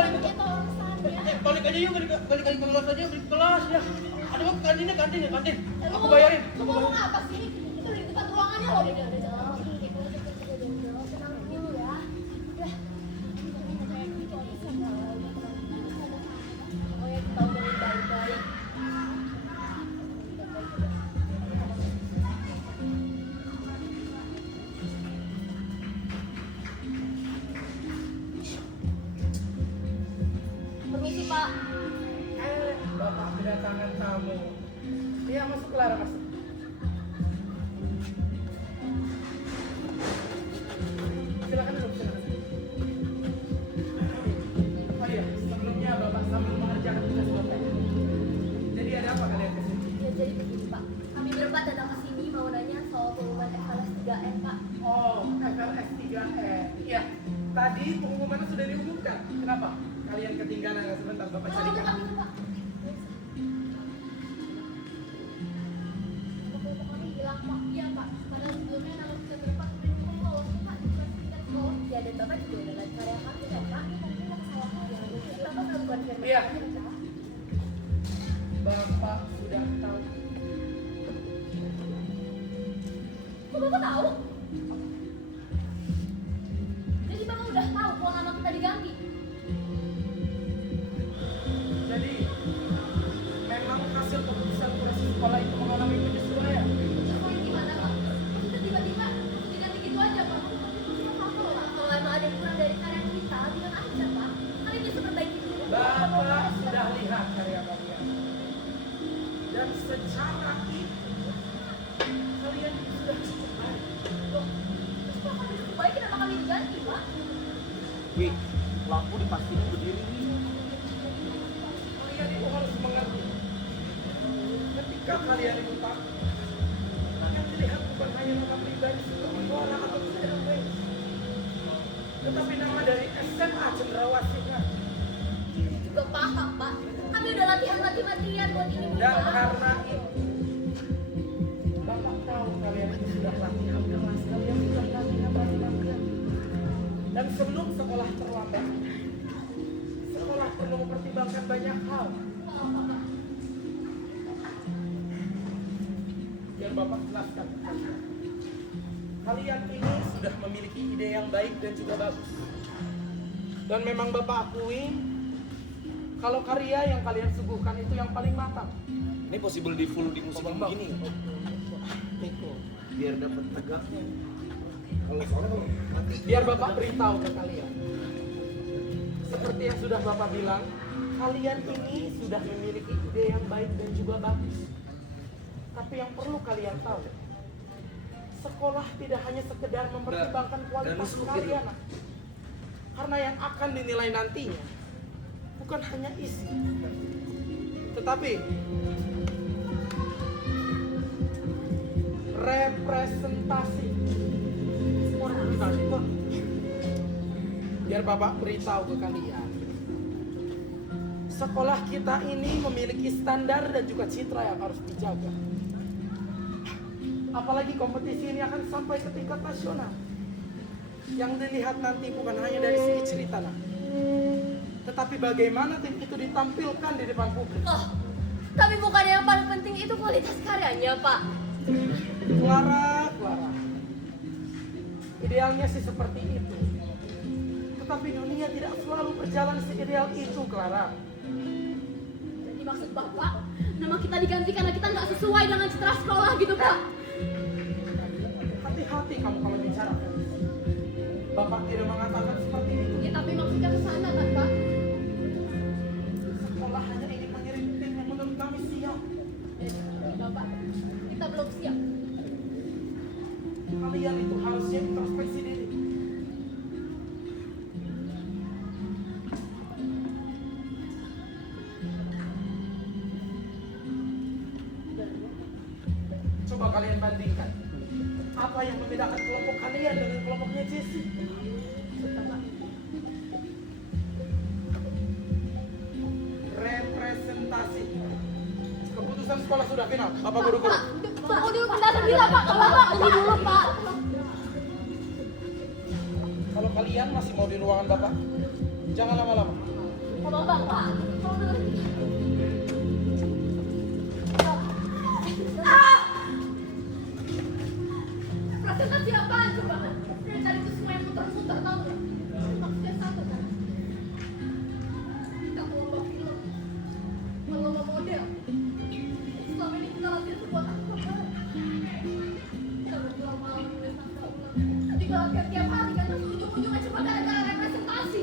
balik aja yuk, balik ke kelas aja, balik ke kelas ya. Ada apa kantin? Aku bayarin. Lu ngomong apa sih? Itu di depan ruangannya loh. Udah jalan. Tenang dulu ya. Udah. Oh ya, kita udah baik-baik. Permisi, Pak. Bapak kedatangan tamu. Iya, masuk Lara, masuk. Silakan duduk, silakan. Oh iya, sebelumnya Bapak sambil mengerjakan tugas Bapak. Jadi ada apa kalian ke sini? Ya jadi begini, Pak. Kami berempat datang ke sini mau nanya soal pengumuman FLS 3N, Pak. Oh, FLS 3N. Iya, tadi pengumumannya sudah diumumkan. Kenapa? Kalian ketinggalan sebentar, Bapak Oh, carikan. bukan itu, Pak. Bapak kami bilang, Pak, iya, Pak. Padahal sebelumnya nama kita berempat udah diumum, Pak. Ya, dan Bapak juga udah lihat karya kami, kan, Pak. Mungkin ada kesalahan ya. Jadi Bapak belum konfirmasi. Iya. Pak. Bapak sudah tahu. Kok Bapak tahu? Jadi Bapak udah tahu kalau nama kita diganti? Jadi, memang hasil keputusan kurasi sekolah itu mengalami penyesuaian. Oh, ini gimana, Pak? Maksudnya tiba-tiba diganti gitu aja, Pak. Kita apa, Pak? Kalau emang ada yang kurang dari karya kita, bilang aja, Pak. Kami bisa perbaiki dulu. Bapak sudah lihat karya kalian. Dan secara itu, kalian sudah cukup baik. Loh, terus kalau kami cukup baik, kenapa kami diganti, Pak? Wih, lampu dipastikan berdiri nih. Kalian itu harus mengerti. Ketika kalian itu tak, yang dilihat bukan hanya nama pribadi seperti suara atau tidak baik, tetapi nama dari SMA Cendrawasih. Juga paham, Pak. Kami udah latihan mati-matian buat ini, Dan Pak. karena itu, Bapak tahu kalian itu sudah latihan keras, kalian sudah latihan. Dan sebelum sekolah terlambat, sekolah perlu mempertimbangkan banyak hal. Biar Bapak jelaskan. Kalian ini sudah memiliki ide yang baik dan juga bagus. Dan memang Bapak akui, kalau karya yang kalian suguhkan itu yang paling matang. Ini possible di full di musik yang begini. Niko. Biar dapat tegangnya. Biar Bapak beritahu ke kalian. Seperti yang sudah Bapak bilang, kalian ini sudah memiliki ide yang baik dan juga bagus. Tapi yang perlu kalian tahu, sekolah tidak hanya sekedar mempertimbangkan kualitas kalian. Karena yang akan dinilai nantinya bukan hanya isi, tetapi representasi. Biar Bapak beritahu ke kalian, sekolah kita ini memiliki standar dan juga citra yang harus dijaga. Apalagi kompetisi ini akan sampai ke tingkat nasional. Yang dilihat nanti bukan hanya dari segi cerita, nah, tetapi bagaimana tim itu ditampilkan di depan publik. Oh, tapi bukan yang paling penting itu kualitas karyanya, Pak. Clara. Idealnya sih seperti itu. Tetapi dunia tidak selalu berjalan seideal itu, Clara. Jadi maksud Bapak, nama kita diganti karena kita nggak sesuai dengan citra sekolah gitu, Pak? Hati-hati kamu kalau bicara. Bapak tidak mengatakan seperti itu. Ya tapi maksudnya ke sana kan, Pak? Sekolah hanya ingin mengirim tim yang menurut kami siap. Bapak, kita belum siap. Kalian itu harusnya introspeksi diri. Coba kalian bandingkan. Apa yang membedakan kelompok kalian dengan kelompoknya Jessie? presentasi. Keputusan sekolah sudah final, Bapak guru-guru. Tunggu dulu pendapat bila Pak, Bapak tunggu dulu Pak. Kalau kalian masih mau di ruangan Bapak, jangan lama-lama. Pak. Presentasi apaan coba? Dari tadi itu semua yang muter-muter tau nggak? Maksudnya satu kan? Kita mau lomba film, mau lomba model. Selama ini kita latihan tuh buat apa Pak? Kita berjuang malam nulis naskah ulang. Nanti kalau latihan tiap hari kan terus ujung-ujungnya cuma gara-gara representasi.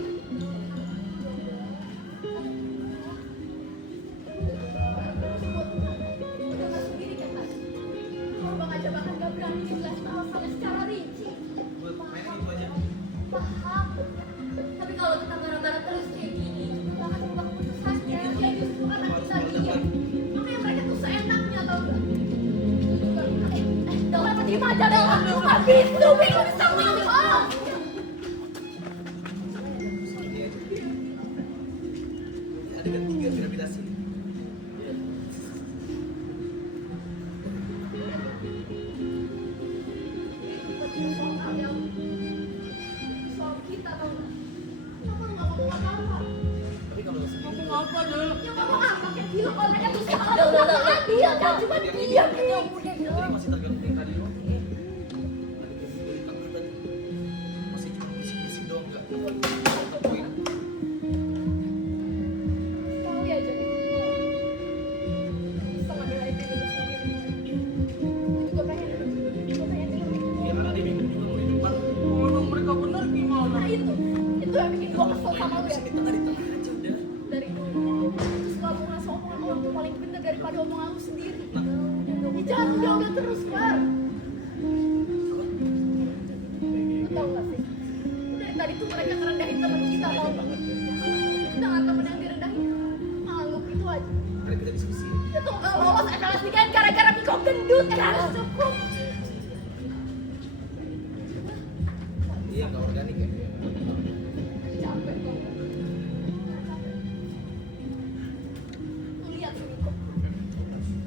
Udah sendiri kan Mas? Kalau Bang aja bahkan gak berani jelasin alasannya secara rinci. Paham. Tapi kalau kita bareng-bareng terus kayak gini, kita akan ubah keputusannya. Ya justru karena kita diam. Makanya mereka tuh seenaknya tau gak? Del, apa diem aja Del? Habis tuh, bingung bisa ngomong. Adegan 3 gravitasi. Soal kita tau gak? Kenapa lu gak ngomong apa-apa? Tapi kalau sendiri Ngomong apa Del? Ya ngomong apa kayak gila kalau mereka tuh salah. Udah, dia kan cuma diam. tadi masih tergantung yang tadi doang. Masih cuma bisik-bisik doang enggak. Poin. Tahu ya jadi bisa ngebelain diri lu sendiri. Gue pengen denger. Ya karena dia bingung juga mau di depan. Kalau mereka benar gimana? Nah itu yang bikin gue kesel sama lu ya. Di tengah aja udah. Dari dulu itu selalu ngasih omongan orang tuh paling bener daripada omongan lu sendiri. Jangan udah terus Par. Lu tau gak sih? Dari tadi tuh mereka ngerendahin temen kita tau gak? Kita gak temen yang direndahin. Malu itu aja. Karena kita diskusi. Itu gak lolos FLS kan gara-gara Miko gendut kan? Cukup. Iya enggak organik ya. Capek tuh. Lu lihat sih Miko.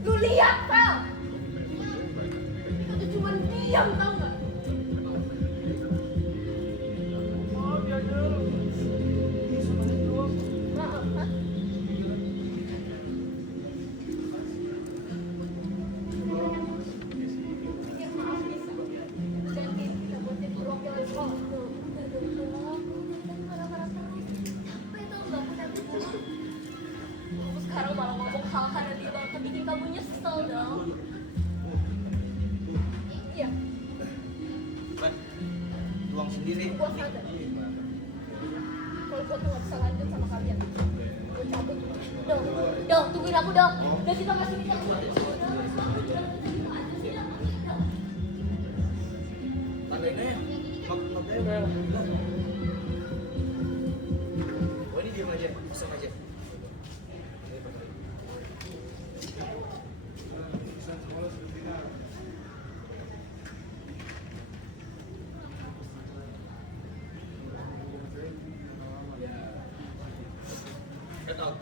Lu lihat Fel. Miko tuh cuma diam tau gak? Maaf ya Del. Sama itu doang. Maaf, hah? Pikir maaf bisa. Ganti kita buat jadi perwakilan sekolah. Marah-marah terus. Apa itu nggak pernah bisa? Kamu sekarang malah ngomong hal-hal yang dia bakal bikin kamu nyesel dong. Iya, Ban. Tuang sendiri. gua sadar. Kalau gua tuh nggak bisa lanjut sama kalian, gua cabut. Dong, tungguin aku dong. Dan kita masih bisa. Tandain aja. Makanya udah. Oh ini diam aja, kosong aja. Get out.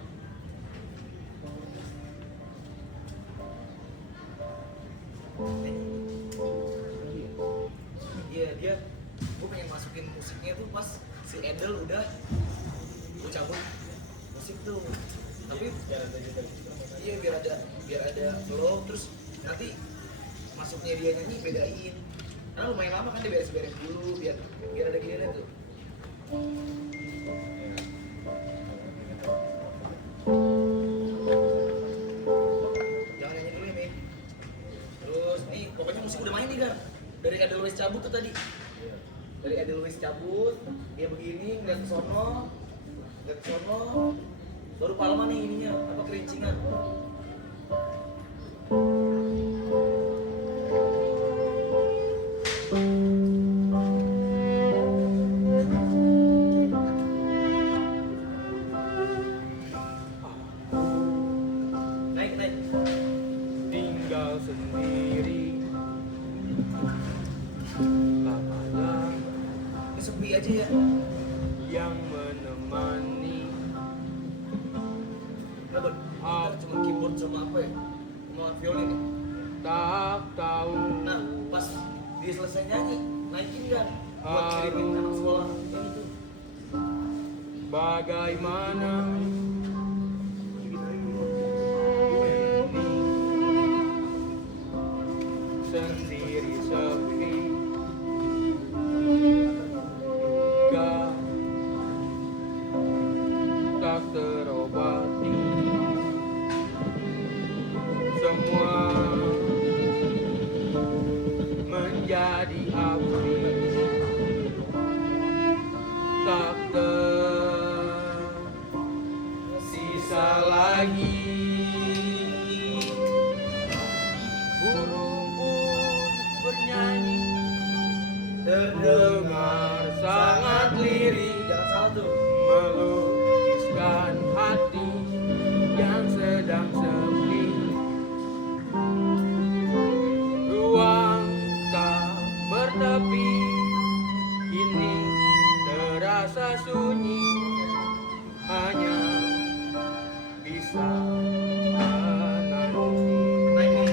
Iya, gue pengen masukin musiknya tuh pas si Edel udah gue cabut musik tuh, tapi iya biar ada flow, terus nanti masuknya dia nyanyi bedain, karena lumayan lama kan dia beres-beres dulu biar ada gini tuh. Jangan nyanyi dulu nih, terus nih pokoknya musik udah main nih kan. Dari Edelweiss cabut tuh tadi. Dari Edelweiss cabut, dia begini ngeliat ke sono, baru Palma nih ininya, apa kerincingan. Naik. Tinggal sendiri. Tak ada Ini sepi aja ya. yang menemani. Kenapa? Cuma keyboard sama apa ya? Sama violin ya? tak tahu Nah, pas dia selesai nyanyi, naikin kan buat kirimin anak sekolah yang itu. bagaimana sendiri sepi duka tak terobati semua menjadi api tak tersisa lagi burung pun bernyanyi terdengar sangat lirih Jangan salah tuh. melukiskan hati yang sedang sepi ruang tak bertepi ini terasa sunyi hanya bisa menanti Naik nih.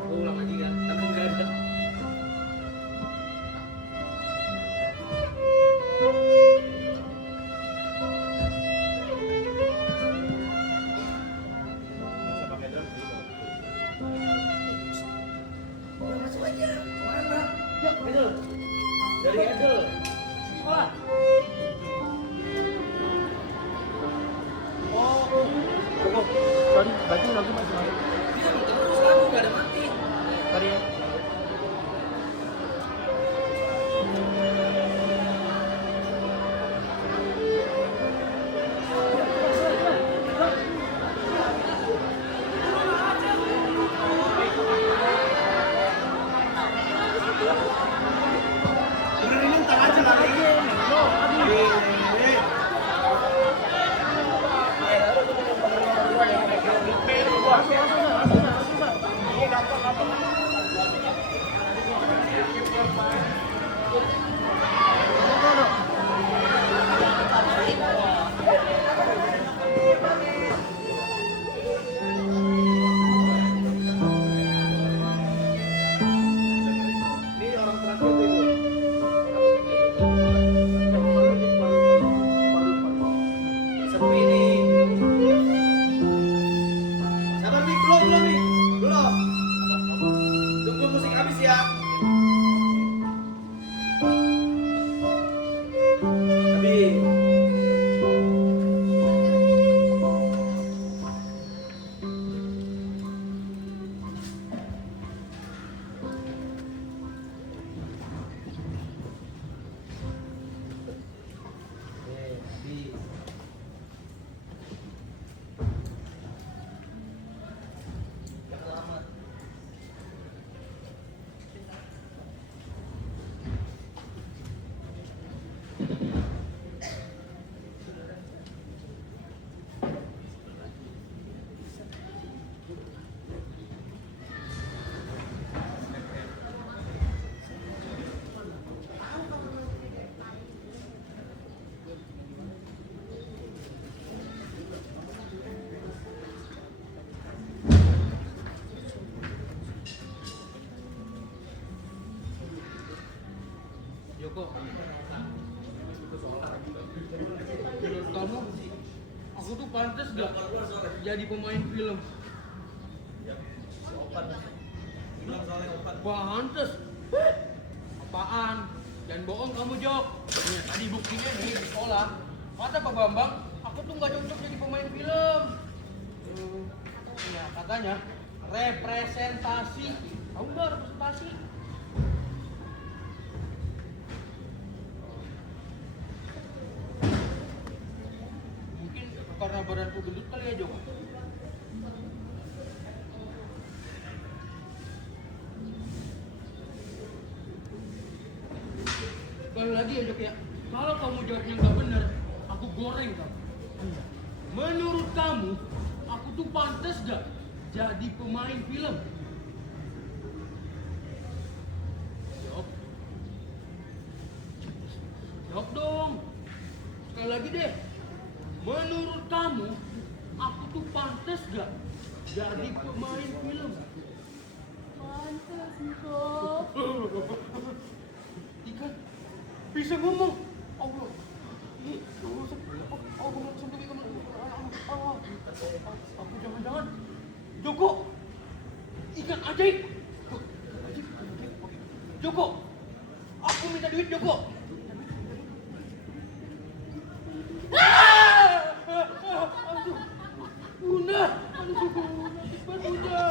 Gua ulang lagi kan? Karena nggak ada. Ya, masuk aja. Mana? Ya, Edel. Dari Edel. Sekolah. Sorry, baju lagu masih masuk. Dia terus lagu nggak ada mati. Sorry ya. Ini orang terakhir tuh itu. Sepi nih. Sabar nih, belum nih. Belum. Tunggu musik habis ya. Habis. Joko, menurut kamu aku tuh pantas gak jadi pemain film? Pantas? Apaan? Jangan bohong kamu, Jok. Nih, tadi buktinya nih di sekolah. Kata Pak Bambang, aku tuh gak cocok jadi pemain film. Ya, katanya representasi. Tahu nggak representasi? Mungkin karena badanku gendut kali ya, Jok. Sekali lagi ya, Jok ya. Kalau kamu jawabnya nggak benar, aku goreng kamu. Menurut kamu, aku tuh pantas gak jadi pemain film? lagi deh. Menurut kamu, aku tuh pantas gak jadi pemain film? Pantes Niko. Ikan bisa ngomong. Allah. Allah sampai aku jangan-jangan Joko. Ikan ajaib. Joko. Aku minta duit Joko. Bunda, Bunda.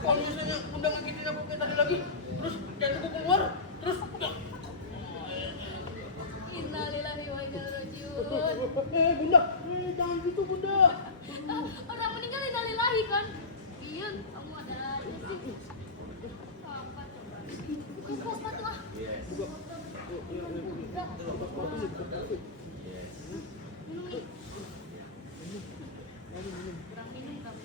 Kalau misalnya Bunda ngagetin aku kayak tadi lagi, terus jantungku keluar, terus Innalillahi wa inna ilaihi raji'un. Bunda, jangan gitu Bunda. Orang meninggal innalillahi kan? Iya, kamu ada aja sih. Apa coba? Buka sepatu ah. Buka. Minum nih. Kurang minum kamu.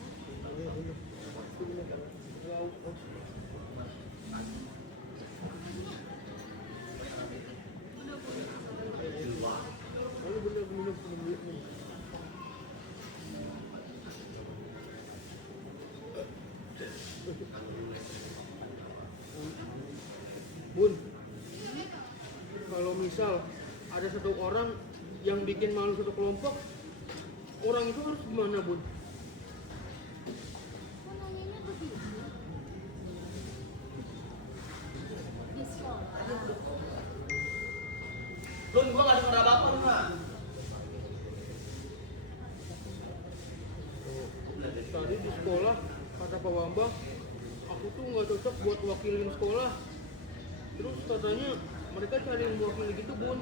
Bun, kalau misal ada satu orang yang bikin malu satu kelompok, orang itu harus gimana, Bun? Kok nanyanya begitu? Di sekolah. Lun, gua gak denger apa-apa lu, Mak. Tadi di sekolah, kata Pak Bambang, aku tuh nggak cocok buat wakilin sekolah. Terus katanya mereka cari yang mewakili gitu, Bun.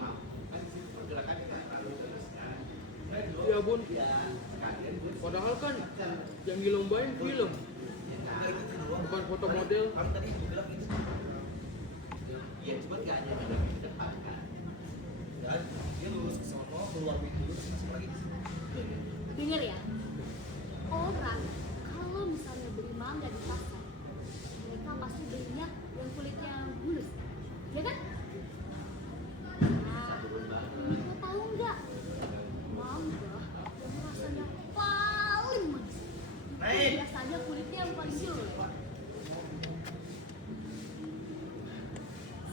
Ya, Bun. Padahal kan yang dilombain film, bukan foto model. Kamu tadi bilang gitu. Iya, cuma gak aja ada di depan kan. Dan dia lulus ke sono, keluar pintu terus masuk lagi di sini. Dengar ya, orang kalau misalnya beli mangga di pasar, mereka pasti belinya yang kulitnya mulus, ya kan? Nah, kamu tahu nggak mangga yang rasanya paling manis? Naik. Biasanya kulitnya yang paling jelek.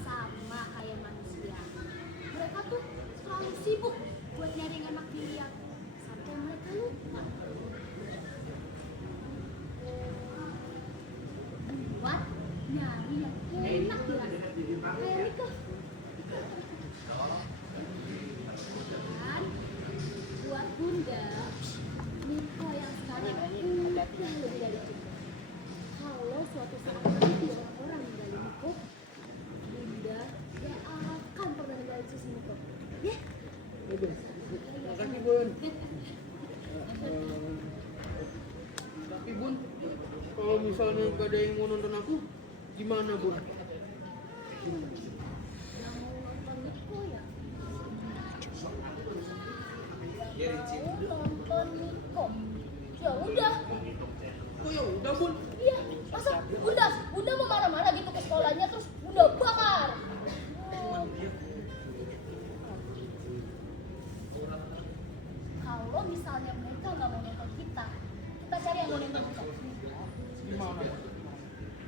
Sama kayak manusia, mereka tuh selalu sibuk buat nyari yang enak dilihat sampai mereka lupa buat nyari yang enak dilihat. Kayak Niko kan, buat Bunda, Niko yang sekarang udah lebih dari cukup. Kalau suatu saat nanti orang ninggalin Niko, Bunda gak akan pernah ninggalin Susi Niko, ya? Makasih, Bun. Tapi, Bun, kalau misalnya gak ada yang mau nonton aku, gimana, Bun? Yang mau nonton Niko ya? Iya, Rinci. Mau nonton Niko? Ya udah, Oh ya udah, Bun. iya. Masa Bunda mau marah-marah gitu ke sekolahnya terus Bunda bakar? Kalau misalnya mereka nggak mau nonton kita cari yang mau nonton kita. Gimana?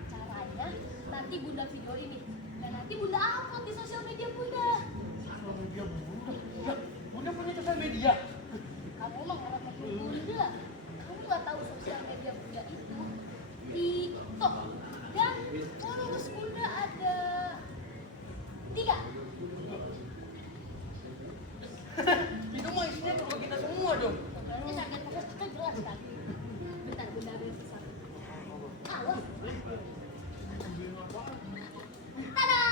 Caranya nanti Bunda video ini dan nanti Bunda upload di sosial media Bunda. Sosial media Bunda? Ya, Bunda punya sosial media? Kamu mah orang kecil Bunda. Kamu nggak tahu sosial media Bunda itu TikTok dan followers Bunda ada 3. Itu mah isinya kalau kita semua dong. Berarti target fokus kita jelas kan? Bentar Bunda ambil sesuatu. Awas. Tada!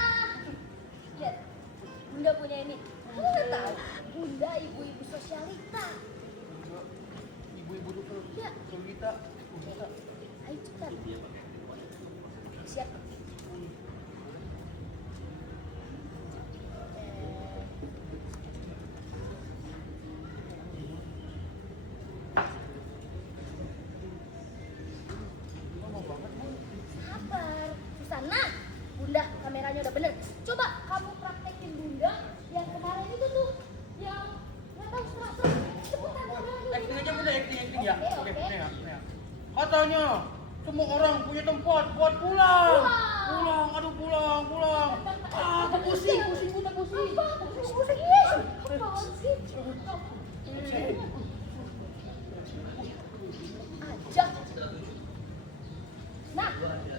Lihat, Bunda punya ini. Kamu udah tahu? Bunda ibu-ibu sosialita. Ibu-ibu tuh Ya. kita. Ayo cepetan. Siap. Sabar, Susana. Bunda, kameranya udah bener. Coba kamu praktekin Bunda yang kemarin semua orang punya tempat buat pulang. Pulang, aduh pulang. Ah, aku pusing Bunda, pusing. Ajak. Nah,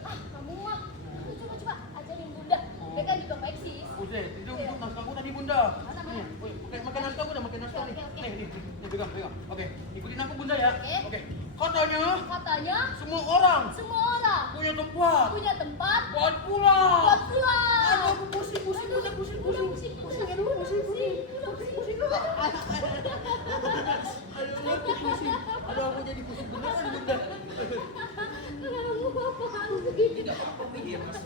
kamu mah. Coba ajarin Bunda. Dia kan juga eksis. Buset, itu naskahku tadi Bunda. Mana? Oke, makan naskah Bunda, makan naskah nih. Oke. Nih, pegang. Oke, ikutin aku Bunda ya. Oke. Katanya Semua orang orang punya tempat punya tempat buat pulang. buat pulang. Aduh, aku pusing Bunda, pusing. Aduh, pusing. Aduh, aku jadi pusing beneran Bunda. Kamu apaan sih? Tidak apa-apa dia masuk.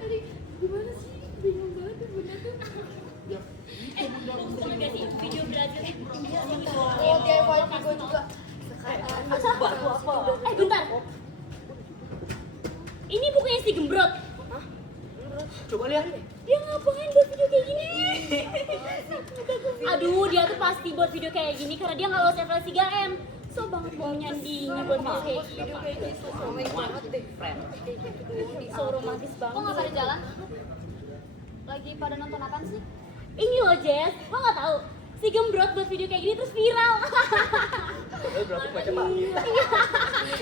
Tadi gimana sih? Bingung banget tuh Bunda tuh. Sama gak sih video Brazil? Oh, DIY Vigo juga. Bentar. Ini bukannya si Gembrot. Coba lihat deh. Dia ngapain buat video kayak gini? Aduh, dia tuh pasti buat video kayak gini karena dia nggak lolos level 3M. So banget mau nyandinya buat video kayak gitu. So romantis banget. Kok nggak pada jalan? Lagi pada nonton apa sih? Ini loh Jess, lo nggak tahu? Si Gembrot buat video kayak gini terus viral. Berarti baca panggil.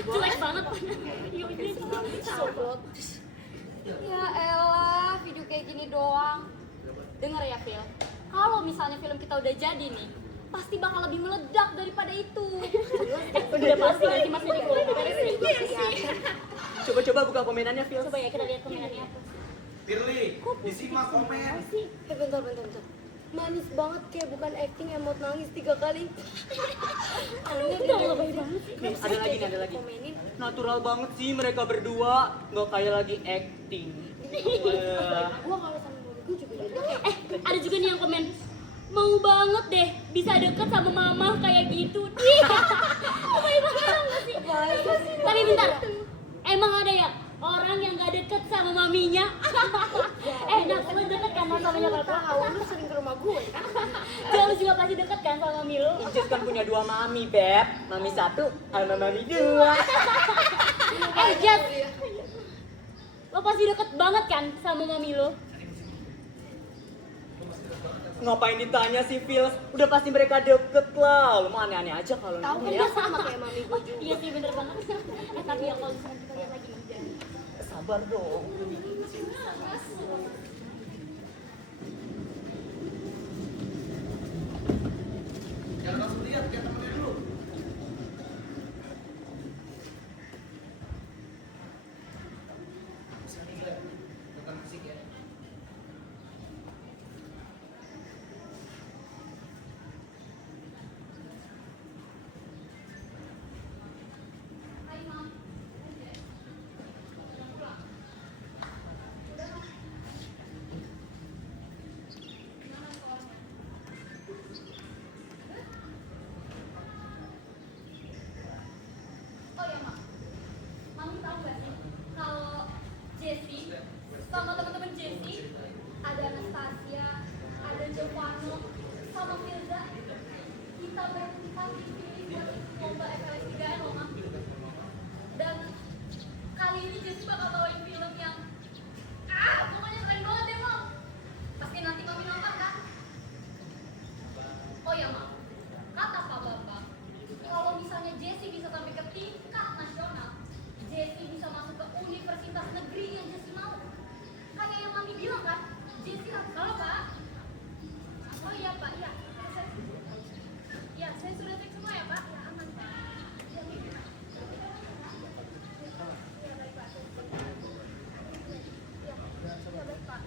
Jelek banget. Ya elah, video kayak gini doang. Dengar ya Phil, kalau misalnya film kita udah jadi nih, pasti bakal lebih meledak daripada itu. Udah pasti nggak sih Mas Niko? Coba buka komenannya, Phil. Coba ya kita lihat komenannya. Firly, disimak komen. Bentar. Manis banget kayak bukan acting, emot nangis 3 kali. Udah lebay banget sih. Nih, ada lagi. Komenin. Natural banget sih mereka berdua, nggak kayak lagi acting. Wah. Gua kalau sama mobilku juga gitu. Ada juga nih yang komen, mau banget deh bisa deket sama mama kayak gitu. Lebay banget sih. Tapi bentar, emang ada ya orang yang gak deket sama maminya? Nah, lo deket kan sama nyokap lo? Tahu lu sering ke rumah gue. Jauh juga pasti deket kan sama mami lo? Inces kan punya 2 mami, Beb. Mami 1 sama mami 2. Jess, lo pasti deket banget kan sama mami lo? Ngapain ditanya sih, Phil? Udah pasti mereka deket lah. Lu mah aneh-aneh aja kalau Tahu kan nanya dia ya. sama kayak mami gue juga. Iya sih bener banget. Tapi ya kalau misalnya kita lihat lagi nih. Sabar dong. Jangan langsung lihat temennya dulu. Musik nih gila, bukan musik ya. Oh ya Mak, Mami tahu gak sih kalau Jessie sama teman-teman Jessie ada Anastasia, ada Giovanno, sama Firza, kita berempat dipilih buat lomba FLS 3N loh Mak. Dan kali ini Jessie bakal bawain film yang pokoknya keren banget deh Mak. Pasti nanti Mami nonton kan? Oh ya Mak, kata Pak Bapak, kalau misalnya Jessie bisa sampai ke tingkat nasional, Jessie bisa masuk ke universitas negeri yang Jessie mau. Kayak yang Mami bilang kan, Jessie harus kalau Pak. Oh iya Pak, iya. Ya, saya sudah cek semua ya Pak. Ya aman Pak. Ya, ya baik Pak. Ya, baik Pak.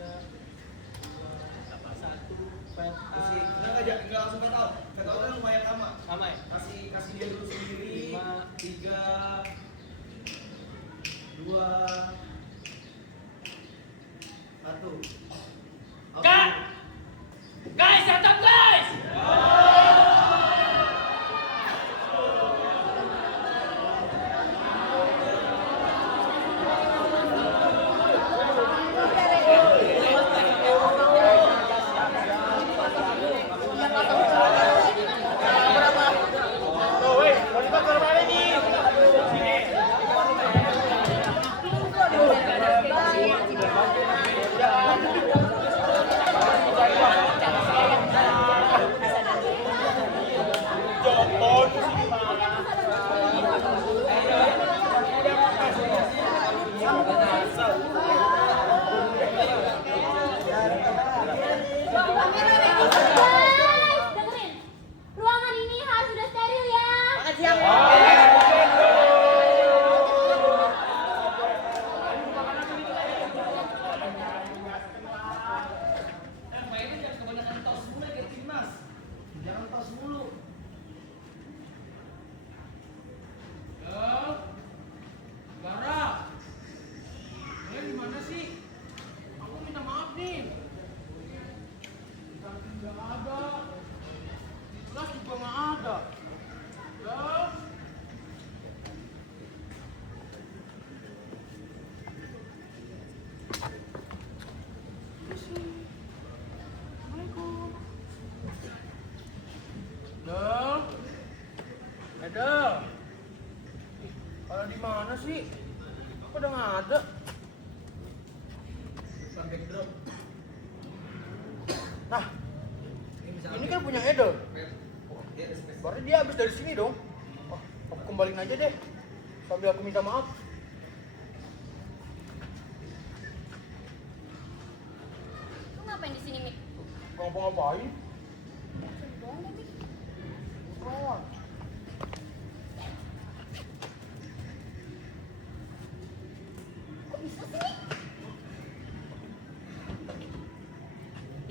Musik, enggak langsung cut out. Cut out kan lumayan lama. Sama ya? Kasih dia dulu sendiri. 5, 3, 2, 1. Cut! Guys, shut up guys! sih? Kok udah nggak ada? Bukan backdrop. Nah, Ini misalnya ini kan punya Edel. dia ada space. Berarti dia habis dari sini dong. Oh, aku kembaliin aja deh. Sambil aku minta maaf. Lu ngapain di sini, Mik? Gak ngapa-ngapain. Doang deh, Mik. Oh. Kok bisa sih, Mik?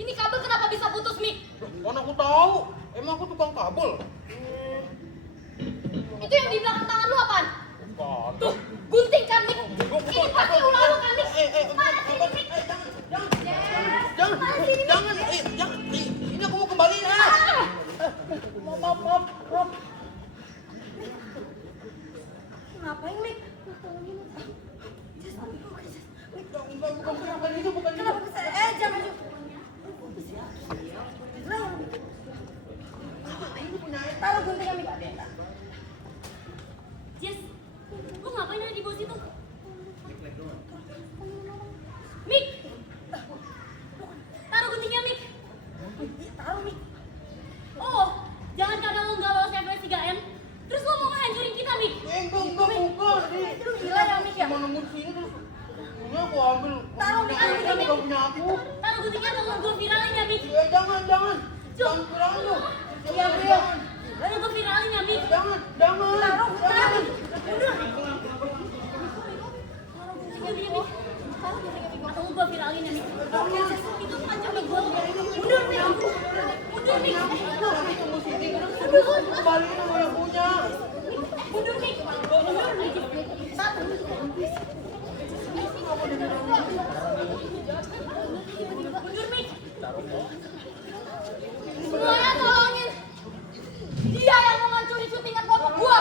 Ini kabel kenapa bisa putus, Mik? Mana aku tahu? Emang aku tukang kabel? Itu yang di belakang tangan lu apaan? Bukan. Tuh, gunting kan, Mik? Ini pasti ulah lu kan, Mik? Mana sih ini, Mik? Jangan, jangan, ini aku mau kembaliin ya. Maaf. Ngapain, Mik? Bukan itu, bukan itu. Kenapa bisa? Jangan. Taruh guntingnya, Mik. Jess, lu ngapain ada di bawah situ? Mik! Taruh guntingnya, Mik. Taruh, Mik. Oh, jangan karena lu nggak lolos FWS 3M, terus lu mau ngehancurin kita, Mik. Enggak, bukan. Lu gila ya, Mik ya? Cuma nemu sini terus. Ini aku ambil. Taruh, Mik. Bukan punya aku. Taruh guntingnya atau gue viralin ya, Mik. Jangan. Jangan kurang lu. Iya. Lalu gue viralin ya, Mik. Jangan. Taruh. Udah. Atau gue viralin ya, Mik. Itu pacar gue. Mundur, Mik. Mundur, Mik. Tunggu sini terus kembaliin sama yang punya. Mundur, Mik. Mundur, Mik. Satu. Mundur, Mik. Semuanya tolongin. Dia yang mau ngancurin syutingan foto gua.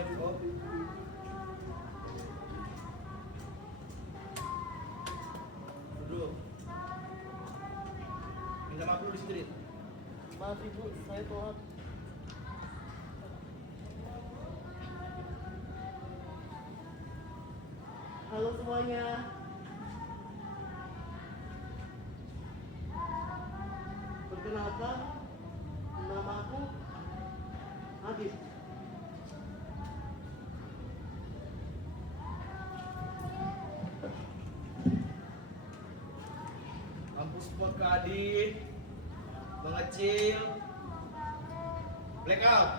Iya, kok. Duduk. Minta maaf dulu di situ, Dit. Maaf ibu, saya telat. Halo semuanya. Perkenalkan, nama aku Adit. Kampus Pekadit mengecil blackout.